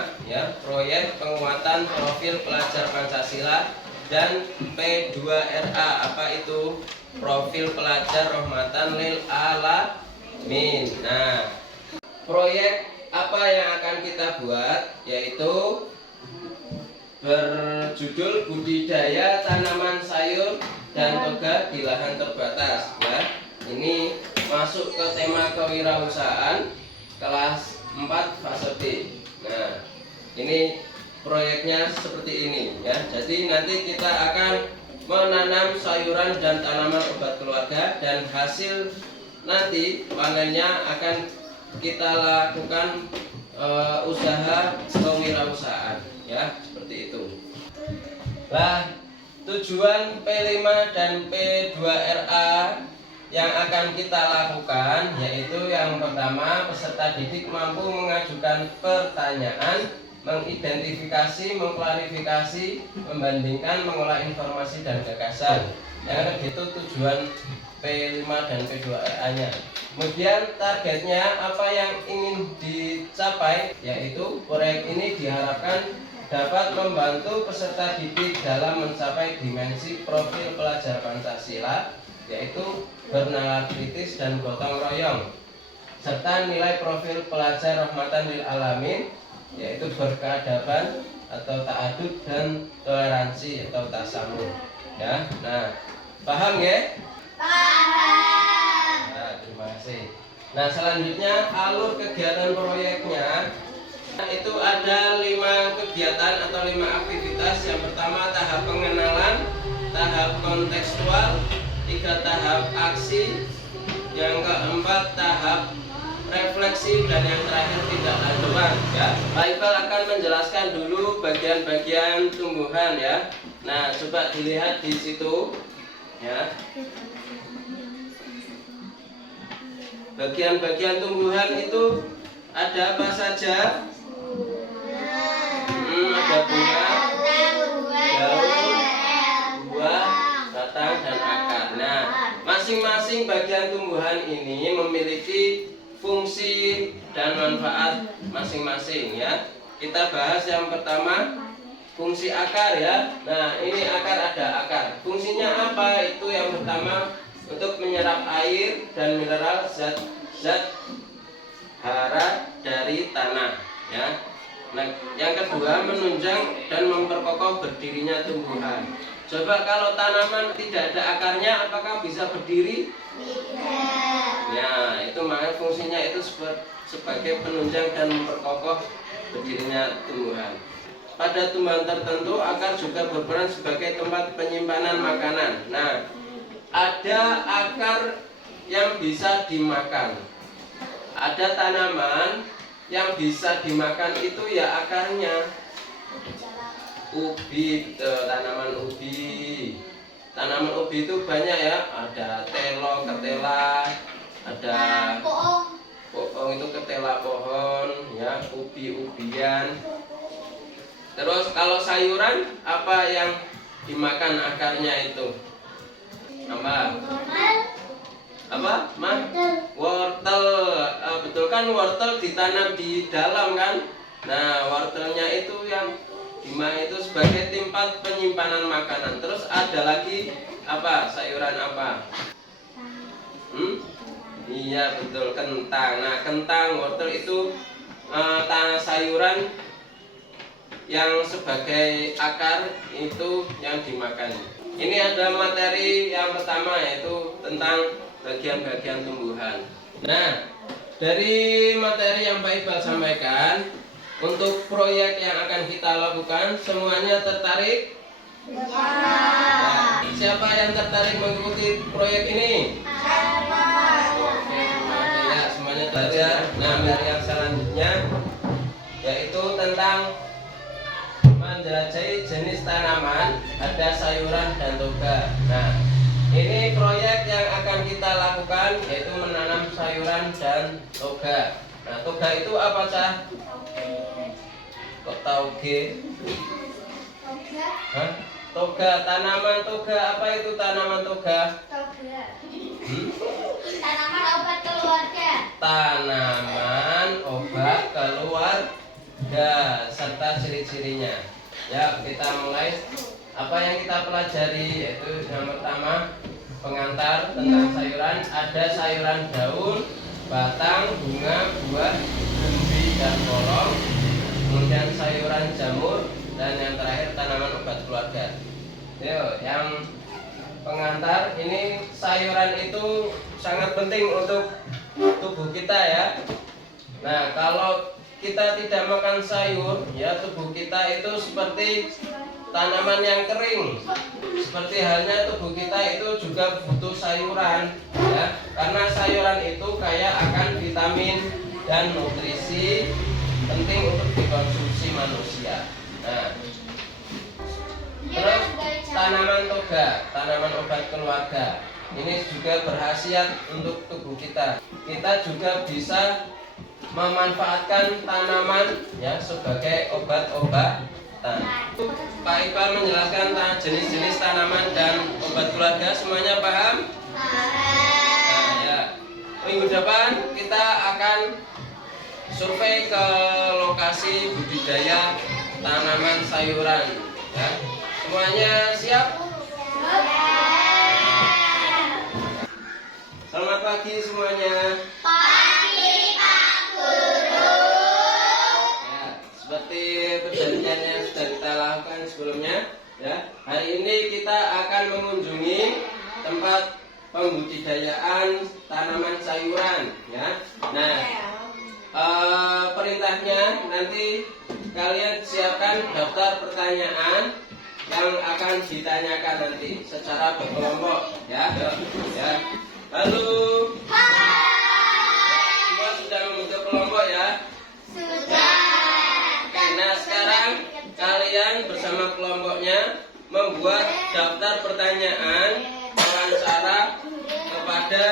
pertama ya, proyek penguatan profil pelajar Pancasila dan P2RA. Apa itu? Profil pelajar rahmatan lil alamin. Nah, proyek apa yang akan kita buat yaitu berjudul budidaya tanaman sayur dan toga di lahan terbatas ya. Ini masuk ke tema kewirausahaan kelas 4 fase B. Nah, ini proyeknya seperti ini ya. Jadi nanti kita akan menanam sayuran dan tanaman obat keluarga, dan hasil nanti panennya akan kita lakukan usaha kewirausahaan ya, seperti itu. Nah, tujuan P5 dan P2RA yang akan kita lakukan yaitu yang pertama, peserta didik mampu mengajukan pertanyaan, mengidentifikasi, mengklarifikasi, membandingkan, mengolah informasi dan gagasan. Yang itu tujuan P5 dan P2RA-nya. Kemudian targetnya apa yang ingin dicapai, yaitu proyek ini diharapkan dapat membantu peserta didik dalam mencapai dimensi profil pelajar Pancasila, yaitu bernalar kritis dan gotong royong, serta nilai profil pelajar rahmatan lil alamin, yaitu berkeadaban atau ta'adud dan toleransi atau tasamuh ya. Nah, paham ya? Paham. Nah, terima kasih. Nah, selanjutnya alur kegiatan proyeknya itu ada 5 kegiatan atau 5 aktivitas. Yang pertama tahap pengenalan, tahap kontekstual, 3 tahap aksi, yang keempat tahap refleksi, dan yang terakhir tindak lanjutan ya. Pak Iqbal akan menjelaskan dulu bagian-bagian tumbuhan ya. Nah, coba dilihat di situ ya. Bagian-bagian tumbuhan itu ada apa saja? Ada bunga, daun, buah, batang, dan akar. Nah, masing-masing bagian tumbuhan ini memiliki fungsi dan manfaat masing-masing ya. Kita bahas yang pertama, fungsi akar ya. Nah, ini akar, ada akar. Fungsinya apa? Itu yang pertama untuk menyerap air dan mineral zat hara dari tanah ya. Nah, yang kedua menunjang dan memperkokoh berdirinya tumbuhan. Coba kalau tanaman tidak ada akarnya, apakah bisa berdiri? Tidak. Ya, itu makanya fungsinya itu sebagai penunjang dan memperkokoh berdirinya tumbuhan. Pada tumbuhan tertentu, akar juga berperan sebagai tempat penyimpanan makanan. Nah, ada akar yang bisa dimakan. Ada tanaman yang bisa dimakan itu ya akarnya. Ubi, tanaman ubi. Tanaman ubi itu banyak ya. Ada telo, ketela, ada pohon itu ketela pohon ya, ubi-ubian. Terus kalau sayuran apa yang dimakan akarnya itu? Apa? Wortel. Betul kan, wortel ditanam di dalam kan? Nah, wortelnya itu yang itu sebagai tempat penyimpanan makanan. Terus ada lagi apa? Sayuran apa? Iya betul, kentang. Nah, kentang, wortel itu sayuran yang sebagai akar itu yang dimakan. Ini ada materi yang pertama yaitu tentang bagian-bagian tumbuhan. Nah, dari materi yang Pak Iqbal sampaikan, untuk proyek yang akan kita lakukan, semuanya tertarik? Ya. Nah, siapa yang tertarik mengikuti proyek ini? Oke, ya, semuanya tertarik. Nah, materi yang selanjutnya yaitu tentang menjelajahi jenis tanaman, ada sayuran dan toga. Nah, ini proyek yang akan kita lakukan yaitu menanam sayuran dan toga. Nah, toga itu apa, Cah? Kok tauge? Hah? Toga, tanaman toga. Apa itu tanaman toga? Toga. Tanaman obat keluarga. Tanaman obat keluarga. ya serta ciri-cirinya. Ya, kita mulai. Apa yang kita pelajari yaitu yang pertama pengantar tentang sayuran. Ada sayuran daun, batang, bunga, buah, umbi dan kolong. Kemudian sayuran jamur dan yang terakhir tanaman obat keluarga. Yuk, yang pengantar ini sayuran itu sangat penting untuk tubuh kita ya. Nah, kalau kita tidak makan sayur, ya tubuh kita itu seperti tanaman yang kering. Seperti halnya tubuh kita itu juga butuh sayuran, ya. Karena sayuran itu kaya akan vitamin dan nutrisi penting untuk dikonsumsi manusia. Nah, terus tanaman toga, tanaman obat keluarga. Ini juga berkhasiat untuk tubuh kita. Kita juga bisa memanfaatkan tanaman ya sebagai obat-obatan. Pak Iqbal menjelaskan jenis-jenis tanaman dan obat keluarga, semuanya paham? Nah, ya. Minggu depan kita akan survei ke lokasi budidaya tanaman sayuran. Ya. Semuanya siap? Selamat pagi semuanya. Seperti perjanjian yang sudah kita lakukan sebelumnya, ya. Hari ini kita akan mengunjungi tempat pembudidayaan tanaman sayuran, ya. Nah, perintahnya nanti kalian siapkan daftar pertanyaan yang akan ditanyakan nanti secara berkelompok, ya. Ya. Halo. Semua sudah membentuk kelompok ya? Nah, sekarang kalian bersama kelompoknya membuat daftar pertanyaan wawancara kepada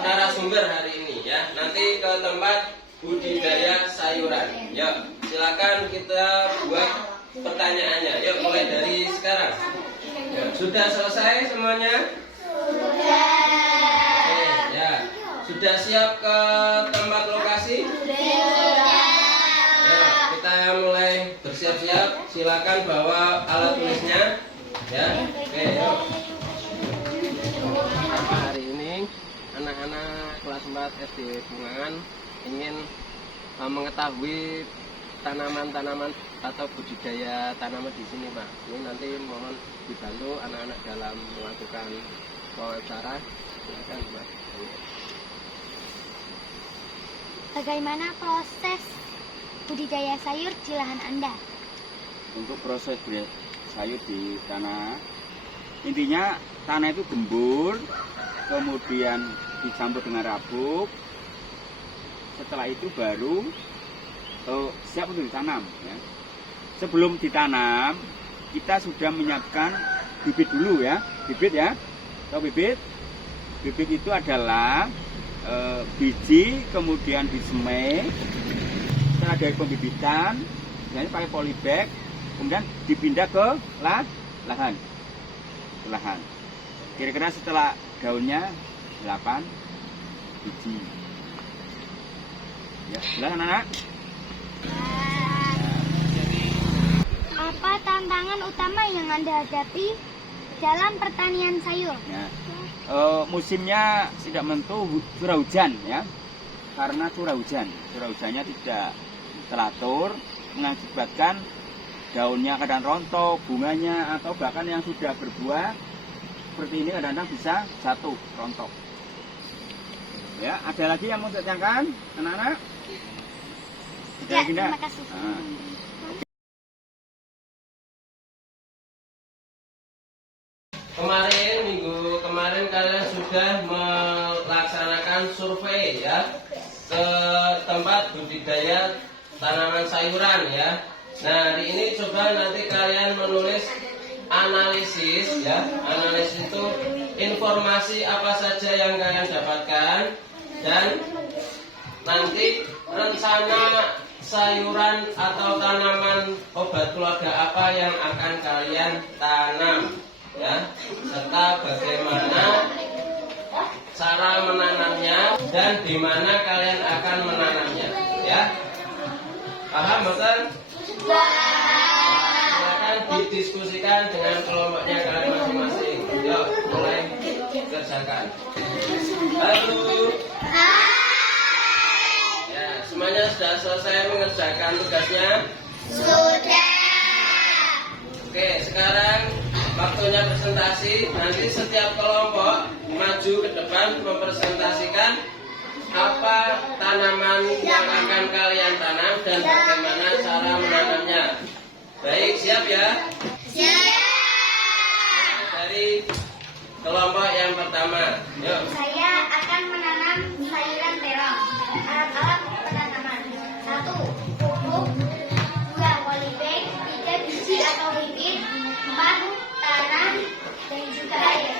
narasumber hari ini ya. Nanti ke tempat budidaya sayuran. Yuk, silakan kita buat pertanyaannya. Yuk, mulai dari sekarang. Yuk, sudah selesai semuanya? Sudah. Oke, ya. Sudah siap ke tempat lokasi? Kita mulai bersiap-siap. Silakan bawa alat tulisnya, ya. Oke, yuk. Hari ini anak-anak kelas 4 SD Bungangan ingin mengetahui tanaman-tanaman atau budidaya tanaman di sini, Pak. Ini nanti mohon dibantu anak-anak dalam melakukan wawancara. Silakan, Pak. Bagaimana proses budidaya sayur di lahan Anda? Untuk proses sayur di tanah, intinya tanah itu gembur, kemudian dicampur dengan rabuk. Setelah itu baru siap untuk ditanam. Ya. Sebelum ditanam, kita sudah menyiapkan bibit dulu ya, bibit ya. Tahu bibit? Bibit itu adalah biji, kemudian disemai. Setelah dari pembibitan, biasanya pakai polybag, kemudian dipindah ke lahan. Kira-kira setelah daunnya 8 biji. Ya, silakan anak. Apa tantangan utama yang Anda hadapi dalam pertanian sayur? Ya. Musimnya tidak menentu curah hujan ya, karena curah hujannya tidak teratur mengakibatkan daunnya kadang rontok, bunganya atau bahkan yang sudah berbuah seperti ini kadang-kadang bisa jatuh rontok. Ya, ada lagi yang mau ditanyakan anak-anak? Ya, terima kasih. Minggu kemarin kalian sudah melaksanakan survei ya ke tempat budidaya tanaman sayuran ya. Nah, hari ini coba nanti kalian menulis analisis ya. Analisis itu informasi apa saja yang kalian dapatkan dan nanti rencana sayuran atau tanaman obat keluarga apa yang akan kalian tanam ya, serta bagaimana cara menanamnya dan di mana kalian akan menanamnya ya. Paham, bosan? Silakan didiskusikan dengan kelompoknya kalian masing-masing. Yuk, mulai kerjakan. Halo. Ya, semuanya sudah selesai mengerjakan tugasnya? Sudah. Oke, sekarang waktunya presentasi. Nanti setiap kelompok maju ke depan mempresentasikan apa tanaman yang akan kalian tanam dan bagaimana cara menanamnya. Baik, siap ya? Siap. Dari kelompok yang pertama, yuk. Saya akan menanam sayuran terong. Alat-alat penanaman: 1. Pupuk, 2. Polybag, 3. Biji atau bibit, 4. Tanah dan juga air.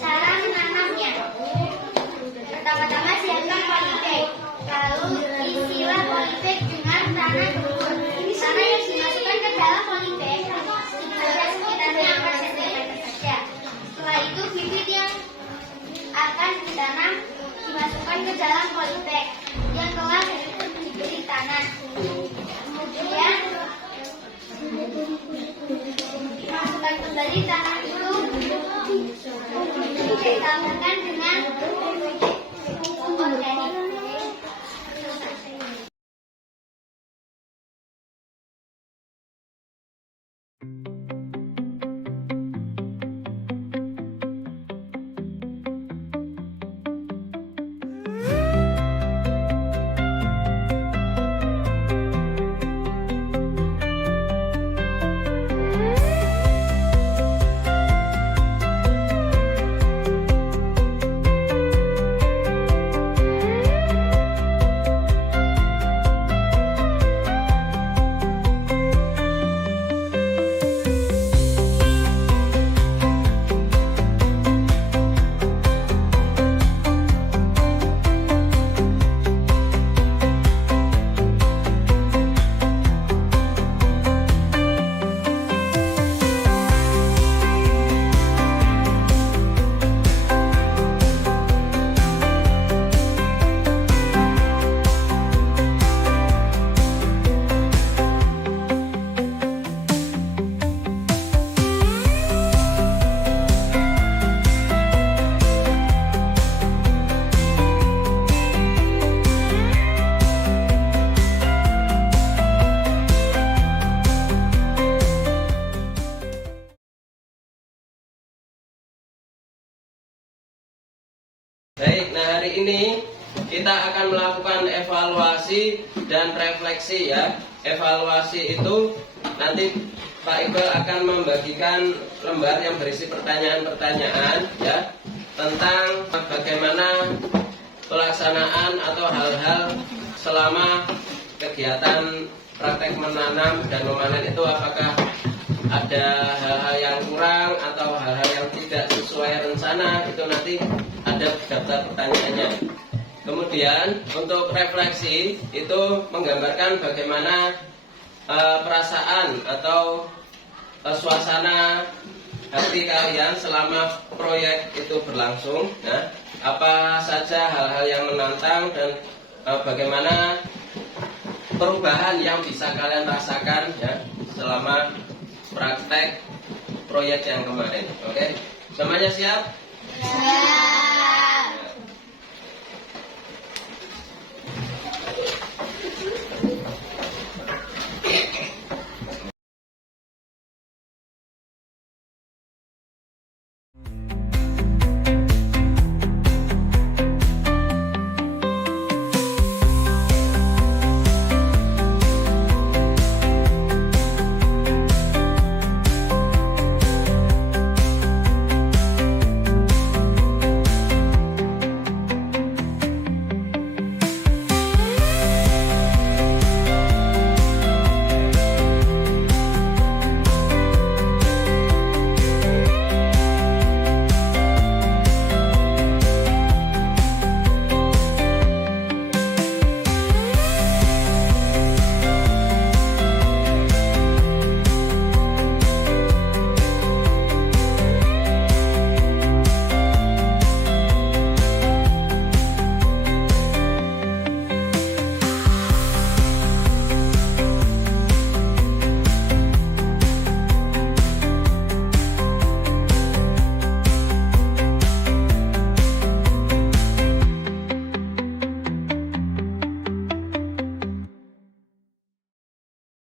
Cara menanamnya: pertama-tama siapkan polybag, lalu isilah polybag dengan tanah. Tanah yang dimasukkan ke dalam polybag sekitar 5 cm saja. Setelah itu bibit yang akan ditanam dimasukkan ke dalam polybag yang telah diberi tanah. Kemudian dimasukkan kembali tanah itu, ditambahkan dengan pupuk organik. Baik, nah hari ini kita akan melakukan evaluasi dan refleksi ya. Evaluasi itu nanti Pak Iqbal akan membagikan lembar yang berisi pertanyaan-pertanyaan ya tentang bagaimana pelaksanaan atau hal-hal selama kegiatan praktek menanam dan memanen itu, apakah ada hal-hal yang kurang atau hal-hal yang tidak sesuai rencana, itu nanti ada daftar pertanyaannya. Kemudian untuk refleksi itu menggambarkan bagaimana perasaan atau suasana hati kalian selama proyek itu berlangsung ya. Apa saja hal-hal yang menantang dan bagaimana perubahan yang bisa kalian rasakan ya selama praktek proyek yang kemarin. Oke, semuanya siap? Siap.